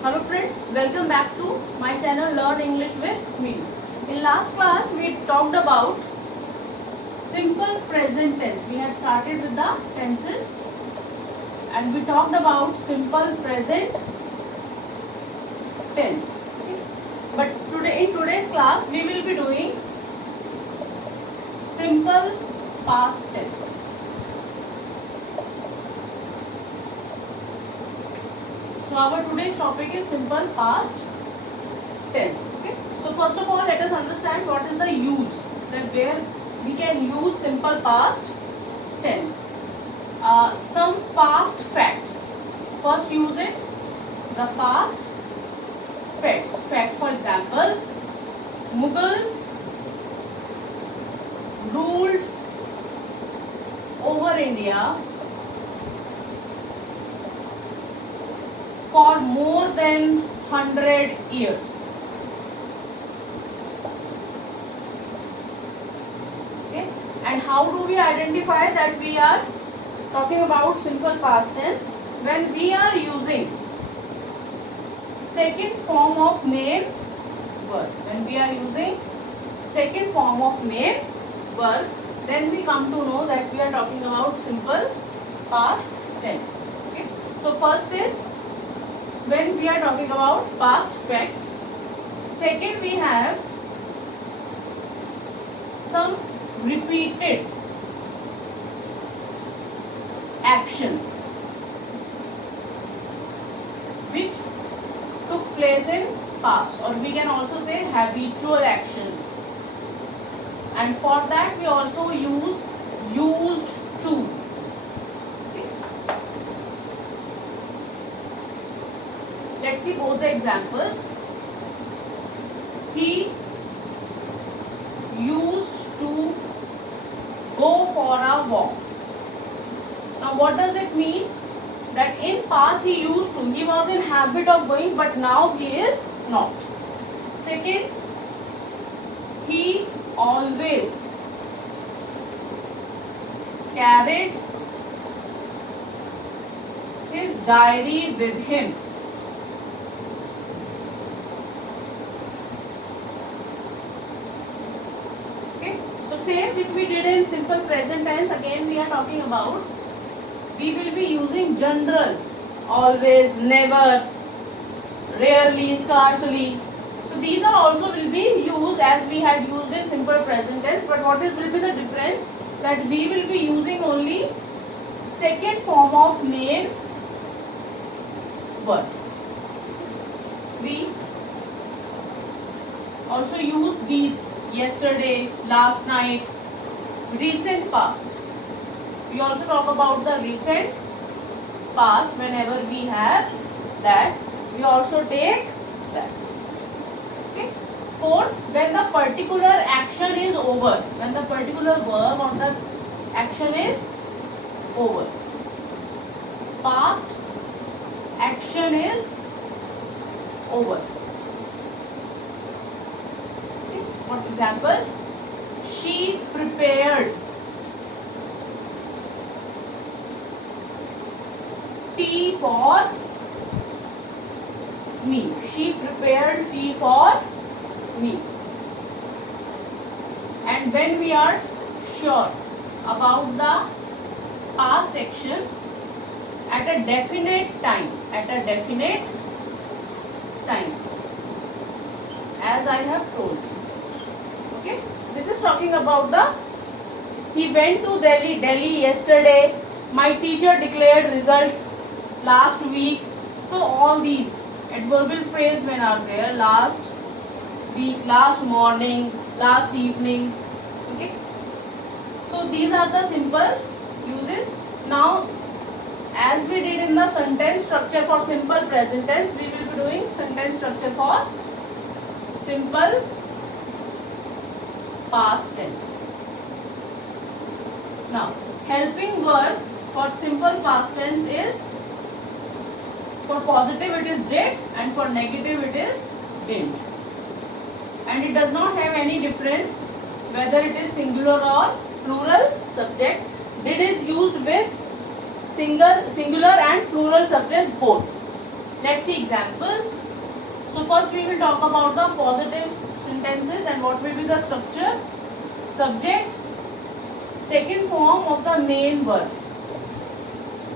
Hello friends, welcome back to my channel Learn English with me. In last class we talked about simple present tense. We had started with the tenses and we talked about simple present tense. Okay? But in today's class we will be doing simple past tense. So our today's topic is simple past tense. Okay. So first of all, let us understand what is the use, that where we can use simple past tense. Some past facts. First, use it. The past facts. Fact, for example, Mughals ruled over India for more than 100 years. Okay, and how do we identify that we are talking about simple past tense? When we are using second form of main verb. When we are using second form of main verb, then we come to know that we are talking about simple past tense. Okay, so first is when we are talking about past facts. Second, we have some repeated actions which took place in past, or we can also say habitual actions, and for that we also use used to. Let's see both the examples. He used to go for a walk. Now what does it mean? That in past he used to, he was in habit of going, but now he is not. Second, he always carried his diary with him. Same which we did in simple present tense, again we are talking about, we will be using general, always, never, rarely, scarcely. So these are also will be used as we had used in simple present tense, but what will be the difference? That we will be using only second form of main verb. We also use these yesterday, last night, recent past. We also talk about the recent past whenever we have that. We also take that. Okay. Fourth, when the particular action is over. When the particular verb or the action is over. Past action is over. For example, she prepared tea for me. She prepared tea for me. And when we are sure about the past action at a definite time, as I have told. Okay, this is talking about the, he went to Delhi yesterday, my teacher declared result last week. So all these adverbial phrase when are there, last week, last morning, last evening. Okay, so these are the simple uses. Now as we did in the sentence structure for simple present tense, we will be doing sentence structure for simple past tense. Now, helping verb for simple past tense is, for positive it is did and for negative it is didn't. And it does not have any difference whether it is singular or plural subject. Did is used with singular and plural subjects both. Let's see examples. So first we will talk about the positive sentences and what will be the structure. Subject, second form of the main verb,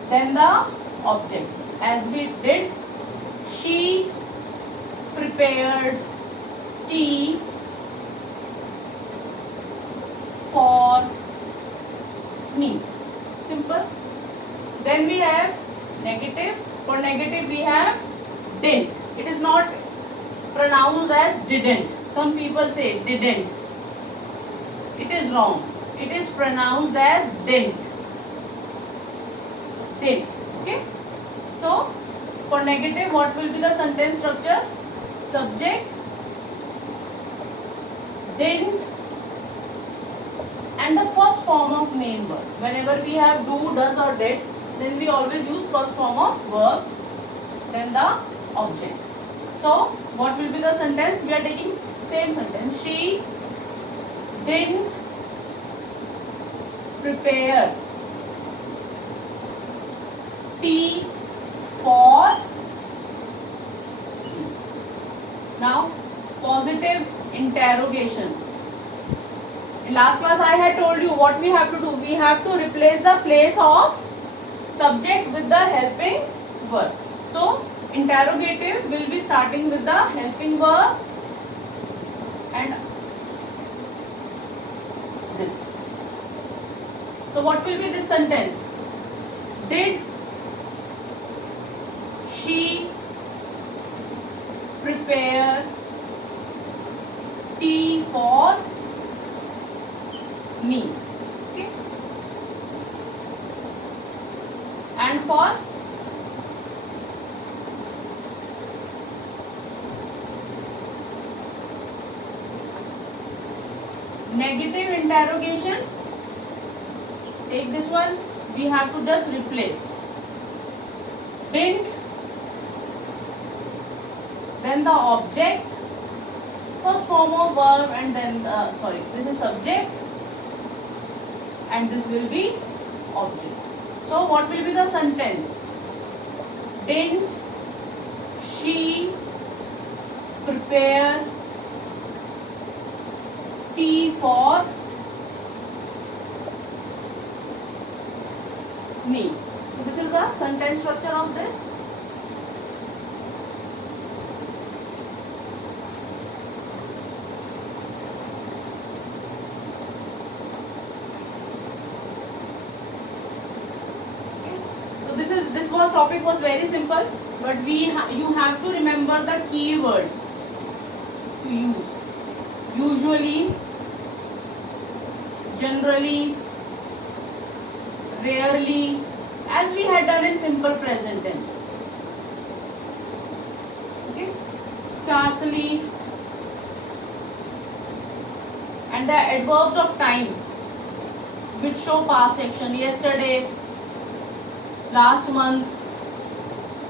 then the object. As we did, she prepared tea for me. Simple. Then we have negative. For negative we have didn't. It is not pronounced as didn't. Some people say didn't. It is wrong. It is pronounced as didn't. Didn't. Okay. So for negative, what will be the sentence structure? Subject, didn't, and the first form of main verb. Whenever we have do, does or did, then we always use first form of verb, then the object. So what will be the sentence? We are taking same sentence. She didn't prepare tea for. Now positive interrogation. In last class I had told you what we have to do. We have to replace the place of subject with the helping verb. So interrogative will be starting with the helping verb and this. So what will be this sentence? Did she prepare tea for me? Okay. And for negative interrogation, take this one, we have to just replace didn't, then the object, first form of verb, and then this is subject and this will be object. So what will be the sentence? Didn't she prepare tea for me? So this is the sentence structure of this. This topic was very simple, but you have to remember the keywords to use. Usually, generally, rarely, as we had done in simple present tense. Okay, scarcely, and the adverbs of time which show past action. Yesterday, last month,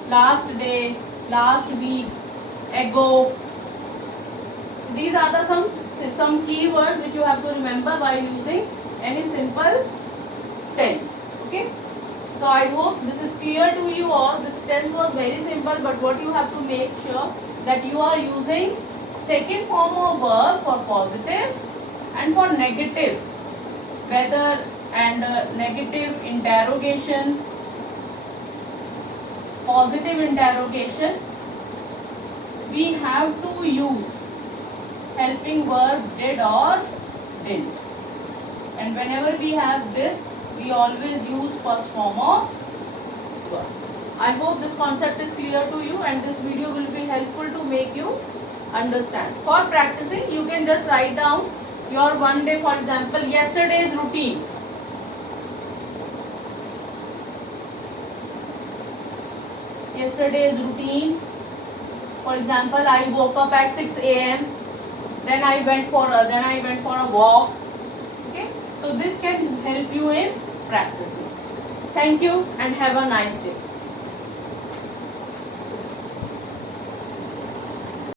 last day, last week, ago. These are the some keywords which you have to remember while using any simple tense. Okay. So I hope this is clear to you all. This tense was very simple, but what you have to make sure that you are using second form of verb for positive and for negative, whether and negative interrogation, positive interrogation, we have to use helping verb did or didn't. And whenever we have this, we always use first form of verb. I hope this concept is clear to you and this video will be helpful to make you understand. For practicing, you can just write down your one day, for example, yesterday's routine. Yesterday's routine. For example, I woke up at 6 a.m. Then I went for a walk. Okay, so this can help you in practicing. Thank you and have a nice day.